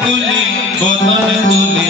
তুলি কোথায় তুলি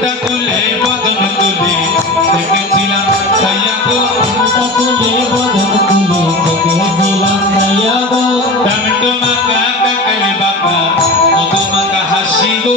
চিন্তা করলে বদন তুলে দেখেছিলাম ছাইয়া গো চিন্তা করলে বদন তুলে দেখেছিলাম ছাইয়া গো। টমেটো মাখা কাকালি বাঁকা অত মাখা হাসি গো।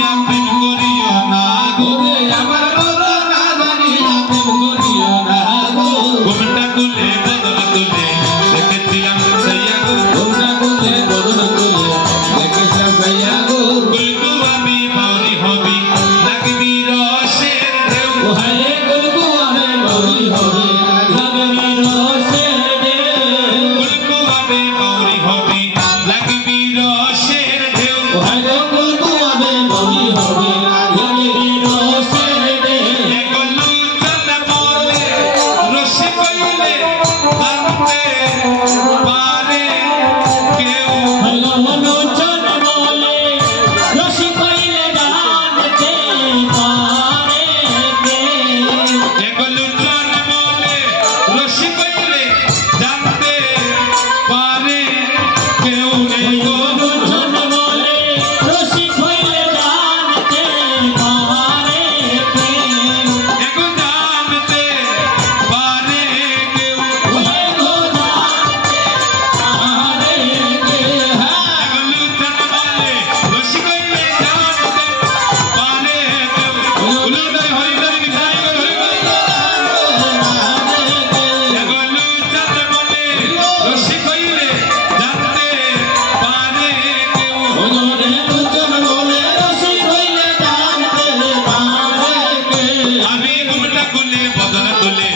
Thank you. জানতে বদন তুলে